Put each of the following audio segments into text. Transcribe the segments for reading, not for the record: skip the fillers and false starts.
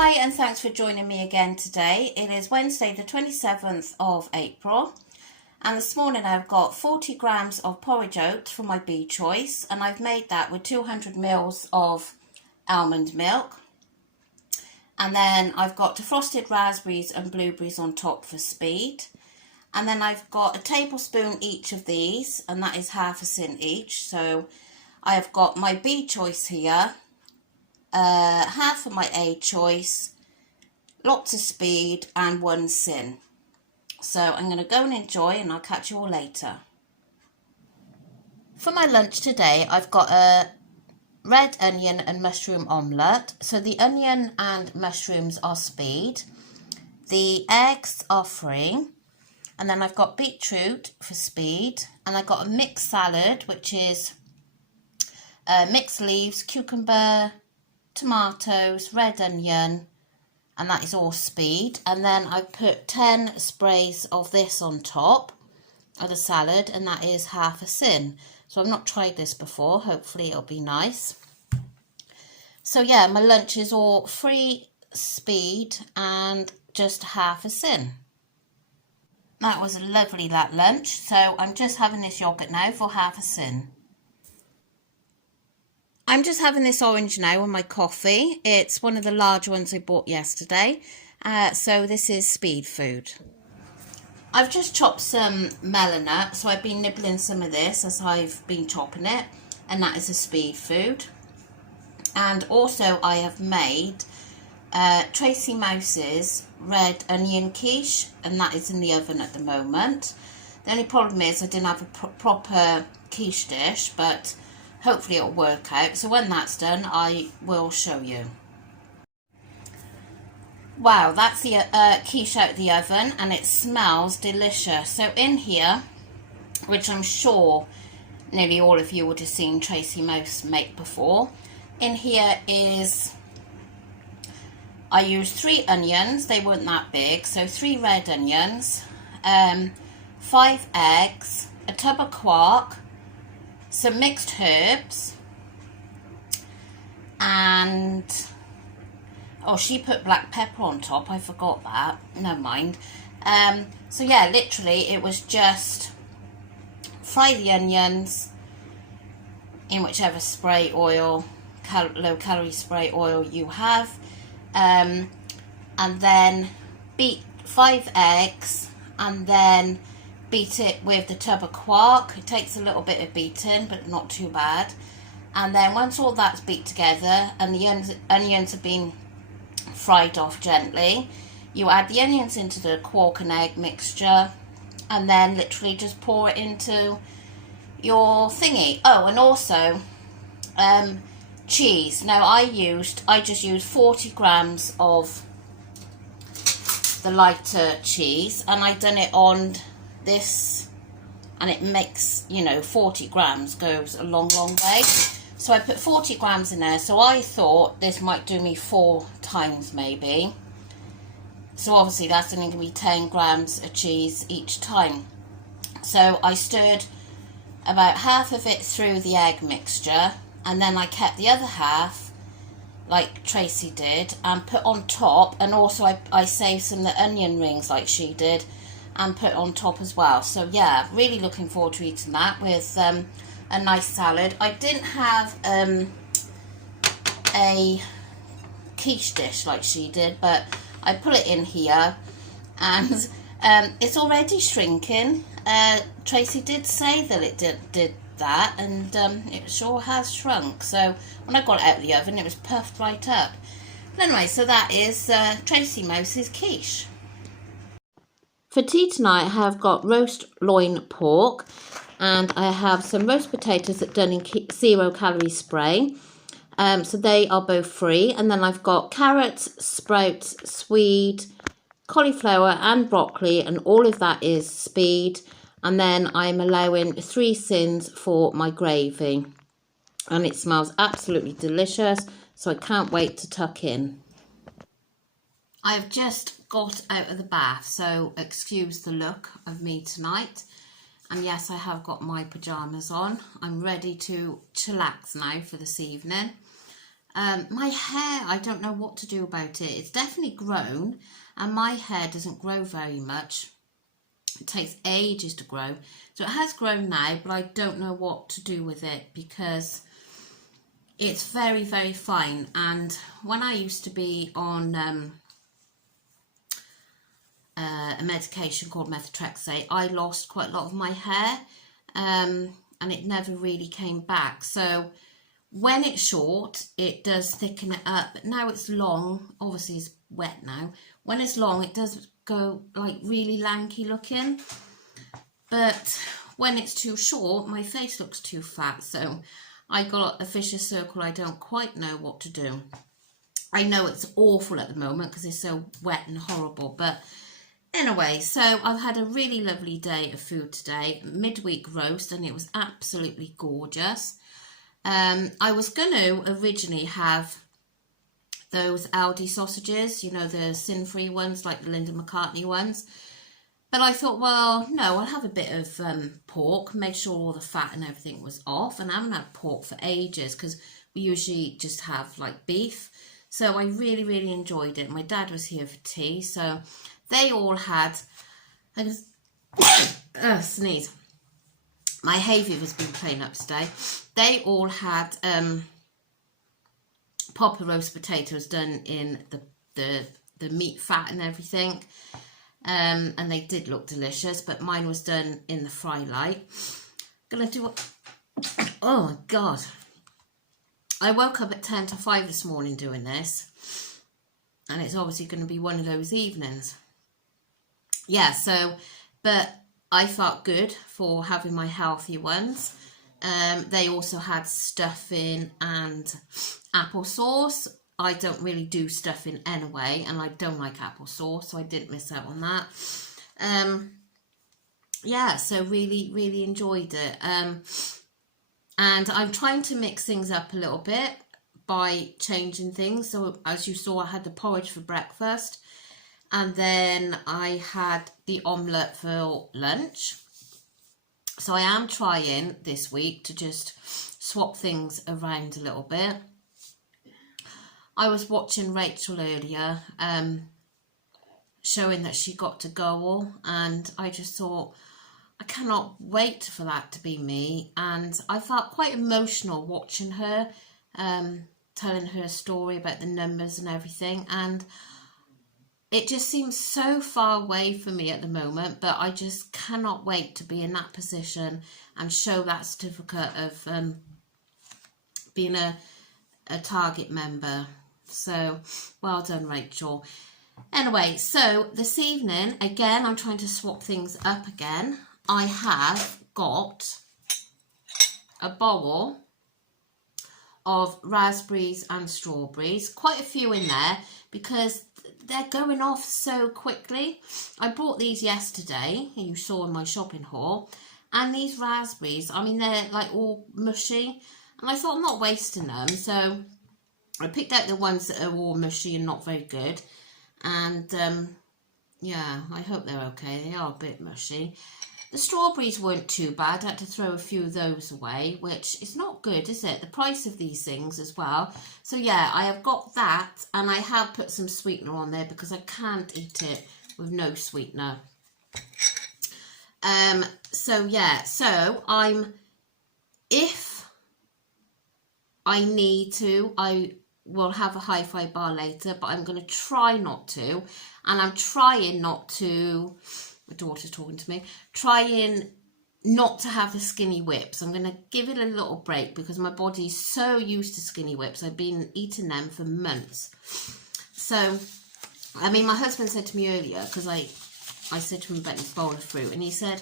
Hi and thanks for joining me again today. It is Wednesday the 27th of April and this morning I've got 40 grams of porridge oats from my Bee Choice and I've made that with 200 mils of almond milk. And then I've got defrosted raspberries and blueberries on top for speed. And then I've got a tablespoon each of these and that is half a sin each. So I have got my Bee Choice here. Half of my A Choice, lots of speed and 1 sin. So I'm going to go and enjoy and I'll catch you all later. For my lunch today I've got a red onion and mushroom omelette. So the onion and mushrooms are speed, the eggs are free, and then I've got beetroot for speed, and I've got a mixed salad which is mixed leaves, cucumber, tomatoes, red onion, and that is all speed. And then I put 10 sprays of this on top of the salad and that is half a sin. So I've not tried this before, hopefully it'll be nice. So yeah, my lunch is all free, speed and just half a sin. That was lovely, that lunch. So I'm just having this yoghurt now for half a sin. I'm just having this orange now on my coffee. It's one of the large ones I bought yesterday. So this is speed food. I've just chopped some melon up, so I've been nibbling some of this as I've been chopping it. And that is a speed food. And also I have made Tracy Mouse's red onion quiche. And that is in the oven at the moment. The only problem is I didn't have a proper quiche dish, but hopefully it'll work out. So when that's done, I will show you. Wow, that's the quiche out of the oven and it smells delicious. So in here, which I'm sure nearly all of you would have seen Tracy Mouse make before, in here is, I used 3 onions, they weren't that big, so 3 red onions, 5 eggs, a tub of quark, some mixed herbs, and oh, she put black pepper on top, I forgot that, never mind. So yeah, literally it was just fry the onions in whichever spray oil, low calorie spray oil you have, and then beat 5 eggs and then beat it with the tub of quark. It takes a little bit of beating, but not too bad. And then once all that's beat together and the onions have been fried off gently, you add the onions into the quark and egg mixture and then literally just pour it into your thingy. Oh, and also cheese. Now I just used 40 grams of the lighter cheese and I done it on this, and it makes, you know, 40 grams goes a long way. So I put 40 grams in there, so I thought this might do me 4 times maybe. So obviously that's only going to be 10 grams of cheese each time. So I stirred about half of it through the egg mixture and then I kept the other half like Tracy did and put on top, and also I saved some of the onion rings like she did and put on top as well. So yeah, really looking forward to eating that with a nice salad. I didn't have a quiche dish like she did, but I put it in here and it's already shrinking. Tracy did say that it did that, and it sure has shrunk. So when I got it out of the oven it was puffed right up. But anyway, so that is Tracy Mouse's quiche. For tea tonight I have got roast loin pork and I have some roast potatoes that done in 0 calorie spray. So they are both free. And then I've got carrots, sprouts, swede, cauliflower and broccoli, and all of that is speed. And then I'm allowing 3 sins for my gravy. And it smells absolutely delicious, so I can't wait to tuck in. I've just got out of the bath, so excuse the look of me tonight. And yes, I have got my pyjamas on. I'm ready to chillax now for this evening. My hair, I don't know what to do about it. It's definitely grown, and my hair doesn't grow very much. It takes ages to grow. So it has grown now, but I don't know what to do with it because it's very, very fine. And when I used to be on a medication called methotrexate, I lost quite a lot of my hair, and it never really came back. So when it's short, it does thicken it up, but now it's long, obviously it's wet now. When it's long, it does go like really lanky looking, but when it's too short, my face looks too fat, so I got a vicious circle. I don't quite know what to do. I know it's awful at the moment because it's so wet and horrible, but anyway, so I've had a really lovely day of food today, midweek roast, and it was absolutely gorgeous. I was going to originally have those Aldi sausages, you know, the sin-free ones, like the Linda McCartney ones. But I thought, well, no, I'll have a bit of pork, make sure all the fat and everything was off. And I haven't had pork for ages because we usually just have like beef. So I really, really enjoyed it. My dad was here for tea, so they all had, I just, sneeze. My hay fever's been playing up today. They all had proper roast potatoes done in the meat fat and everything. And they did look delicious, but mine was done in the fry light. Gonna do what? Oh my God. I woke up at 10 to 5 this morning doing this. And it's obviously going to be one of those evenings. Yeah, so, but I felt good for having my healthy ones. They also had stuffing and applesauce. I don't really do stuffing anyway, and I don't like applesauce, so I didn't miss out on that. Yeah, so really, really enjoyed it. And I'm trying to mix things up a little bit by changing things. So as you saw, I had the porridge for breakfast, and then I had the omelette for lunch. So I am trying this week to just swap things around a little bit. I was watching Rachel earlier, showing that she got to goal, and I just thought, I cannot wait for that to be me. And I felt quite emotional watching her, telling her story about the numbers and everything, and it just seems so far away for me at the moment, but I just cannot wait to be in that position and show that certificate of being a Target member. So, well done, Rachel. Anyway, so this evening, again, I'm trying to swap things up again. I have got a bowl of raspberries and strawberries, quite a few in there because they're going off so quickly. I bought these yesterday, you saw in my shopping haul, and these raspberries, I mean, they're like all mushy, and I thought I'm not wasting them, so I picked out the ones that are all mushy and not very good, and yeah, I hope they're okay. They are a bit mushy. The strawberries weren't too bad. I had to throw a few of those away, which is not good, is it? The price of these things as well. So yeah, I have got that, and I have put some sweetener on there because I can't eat it with no sweetener. So yeah, so if I need to, I will have a hi-fi bar later, but I'm going to try not to, and I'm trying not to. My daughter's talking to me. Trying not to have the skinny whips. I'm going to give it a little break because my body's so used to skinny whips. I've been eating them for months. So, I mean, my husband said to me earlier, because I said to him about this bowl of fruit, and he said,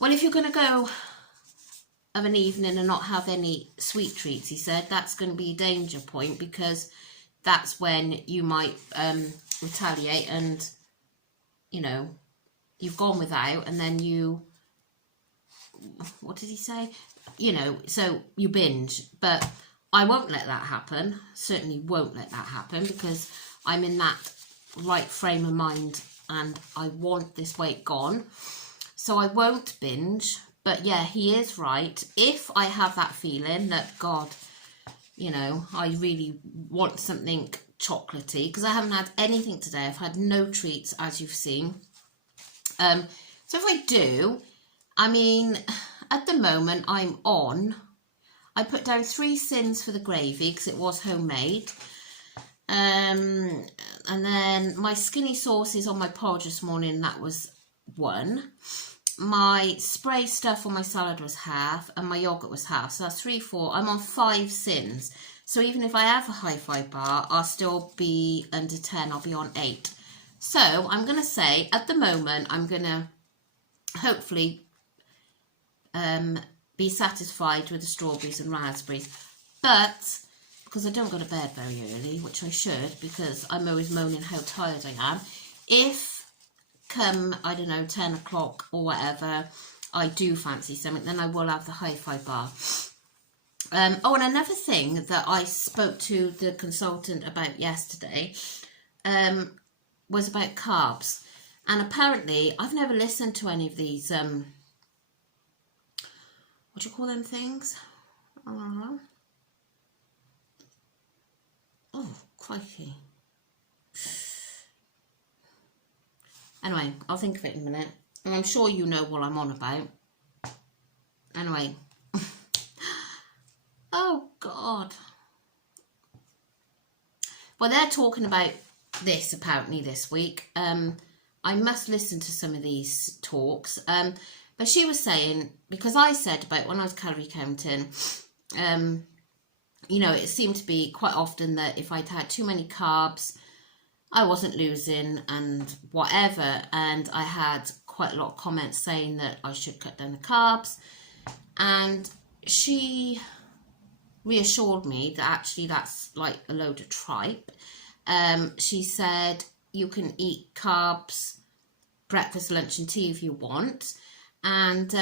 well, if you're going to go of an evening and not have any sweet treats, he said, that's going to be a danger point because that's when you might retaliate and, you know, you've gone without, and then you, what did he say? You know, so you binge. But I won't let that happen. Certainly won't let that happen because I'm in that right frame of mind and I want this weight gone. So I won't binge. But yeah, he is right. If I have that feeling that, God, you know, I really want something chocolatey, because I haven't had anything today. I've had no treats, as you've seen. So if I do, I mean, at the moment I put down 3 sins for the gravy because it was homemade. And then my skinny sauces on my porridge this morning, that was 1. My spray stuff on my salad was half, and my yogurt was half. So that's 3, 4. I'm on 5 sins. So even if I have a hi-fi bar, I'll still be under 10. I'll be on 8. So I'm going to say, at the moment, I'm going to hopefully be satisfied with the strawberries and raspberries. But because I don't go to bed very early, which I should, because I'm always moaning how tired I am, if come, I don't know, 10 o'clock or whatever, I do fancy something, then I will have the hi-fi bar. Oh, and another thing that I spoke to the consultant about yesterday was about carbs. And apparently, I've never listened to any of these, what do you call them things? Oh, crikey. Anyway, I'll think of it in a minute. And I'm sure you know what I'm on about. Anyway. Oh, God. Well, they're talking about this, apparently, this week. I must listen to some of these talks. But she was saying, because I said about when I was calorie counting, you know, it seemed to be quite often that if I'd had too many carbs, I wasn't losing and whatever, and I had quite a lot of comments saying that I should cut down the carbs, and she reassured me that actually that's like a load of tripe. She said you can eat carbs breakfast, lunch and tea if you want, and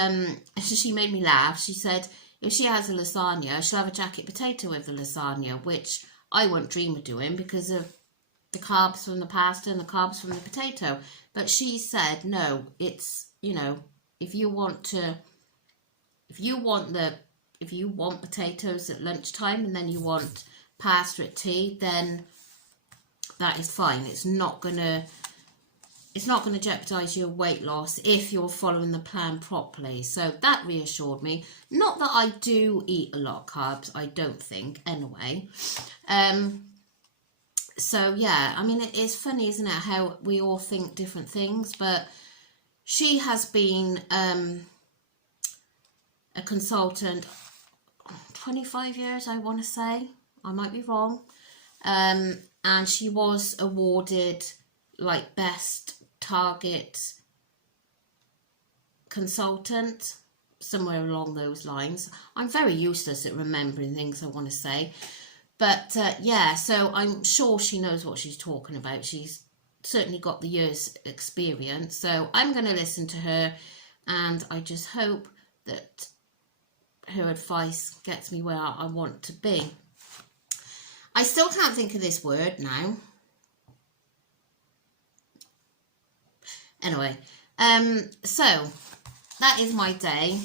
she made me laugh. She said if she has a lasagna, she'll have a jacket potato with the lasagna, which I wouldn't dream of doing because of the carbs from the pasta and the carbs from the potato. But she said no, it's, you know, if you want potatoes at lunchtime and then you want pasta at tea, then that is fine. It's not gonna jeopardize your weight loss if you're following the plan properly. So that reassured me. Not that I do eat a lot of carbs, I don't think, anyway. So yeah, I mean, it is funny, isn't it, how we all think different things. But she has been a consultant 25 years, I want to say. I might be wrong. And she was awarded like best target consultant, somewhere along those lines. I'm very useless at remembering things, I want to say. But yeah, so I'm sure she knows what she's talking about. She's certainly got the years experience. So I'm going to listen to her, and I just hope that her advice gets me where I want to be. I still can't think of this word now. Anyway, so that is my day.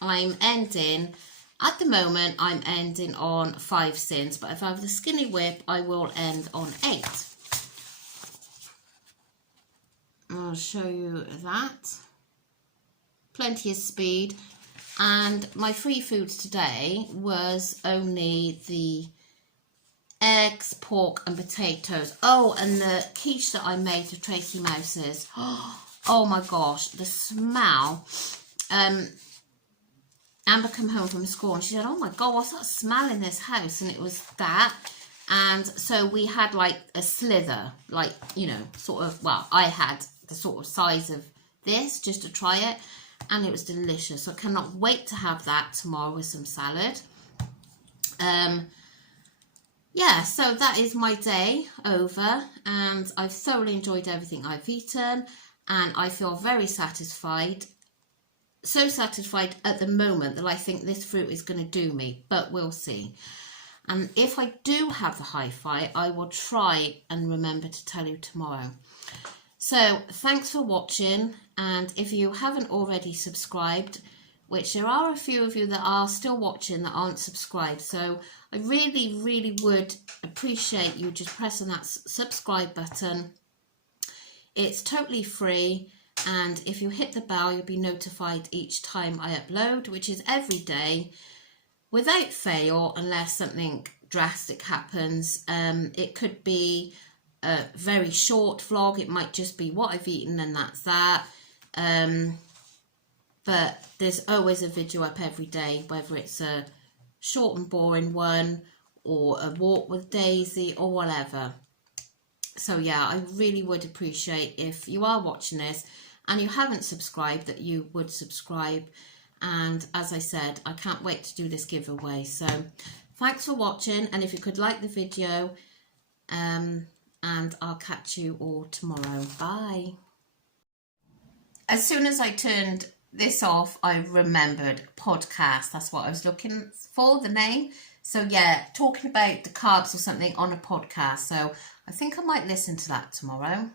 I'm ending, at the moment, I'm ending on 5 sins, but if I have the skinny whip, I will end on 8. I'll show you that. Plenty of speed. And my free foods today was only the eggs, pork and potatoes. Oh, and the quiche that I made for Tracy Mouse's. Oh my gosh, the smell. Amber came home from school and she said, oh my God, what's that smell in this house? And it was that. And so we had like a slither, like, you know, sort of, well, I had the sort of size of this just to try it. And it was delicious. So I cannot wait to have that tomorrow with some salad. Yeah, so that is my day over, and I've thoroughly enjoyed everything I've eaten, and I feel very satisfied. So satisfied at the moment that I think this fruit is going to do me, but we'll see. And if I do have the hi-fi, I will try and remember to tell you tomorrow. So thanks for watching, and if you haven't already subscribed, which there are a few of you that are still watching that aren't subscribed, so I really would appreciate you just pressing that subscribe button. It's totally free, and if you hit the bell, you'll be notified each time I upload, which is every day without fail, unless something drastic happens. It could be a very short vlog, it might just be what I've eaten and that's that. But there's always a video up every day, whether it's a short and boring one or a walk with Daisy or whatever. So yeah, I really would appreciate if you are watching this and you haven't subscribed, that you would subscribe. And as I said, I can't wait to do this giveaway. So thanks for watching, and if you could like the video, and I'll catch you all tomorrow. Bye. As soon as I turned this off, I remembered podcast. That's what I was looking for, the name. So yeah, talking about the carbs or something on a podcast. So I think I might listen to that tomorrow.